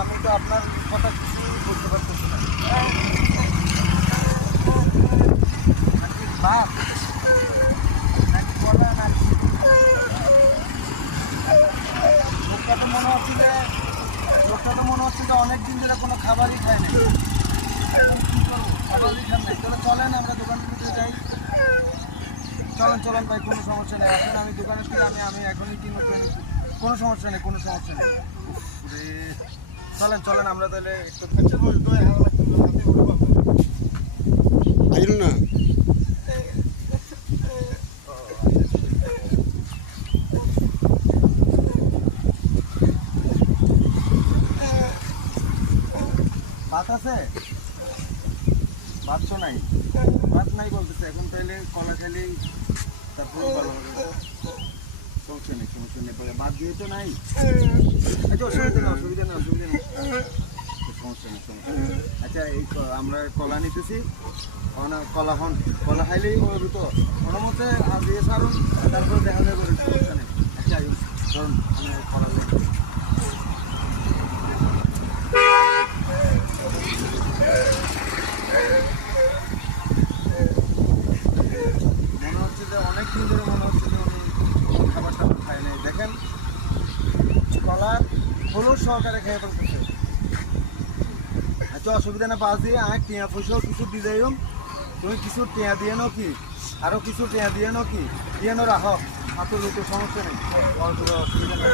আমি তো আপনার কথা কিছুই বলতে পারতেছি না। বাপ নাকি বলা নাকি লোকটা তো মনে হচ্ছে যে অনেক দিন ধরে কোনো খাবারই খায় না। এখন কী করবো, খাবারই খান নাই। তাহলে চলেন আমরা দোকান থেকে যাই। চলেন ভাই, কোনো সমস্যা নেই। আসেন, আমি দোকানে থেকে আমি এখনই কিনে ট্রেনে, কোনো সমস্যা নেই। চলেন আমরা তাহলে আইল না ভাত আছে, ভাত তো নাই, ভাত নাই বলতেছে। এখন তাহলে কলা খেলেই তারপরে ভালো হবে। সমস্যা নেই পরে ভাত দিয়ে তো নাই। আচ্ছা অসুবিধা নেই সমস্যা নেই। আচ্ছা এই আমরা কলা নিতেছি, কলা খাইলেই হবে তো ওনার মধ্যে দিয়ে সারুন, তারপরে দেখা যাবে। সমস্যা নেই। আচ্ছা ধরুন আমি কলা মনে হচ্ছে যে অনেক দিন ধরে মনে হচ্ছে যে উনি খাবার খায় নাই। দেখেন কলা হলুদ সহকারে খেয়ে ফেলতেছে। আচ্ছা অসুবিধা না, পাশ দিয়ে আমি টিয়া পয়সাও কিছু দিয়ে যাই। তুমি কিছু টিয়া দিয়ে নো কি, আরও কিছু টিয়া দিয়ে নো কি, দিয়ে নো রাখো। হাতের লোকের সমস্যা নেই, অসুবিধা নেই।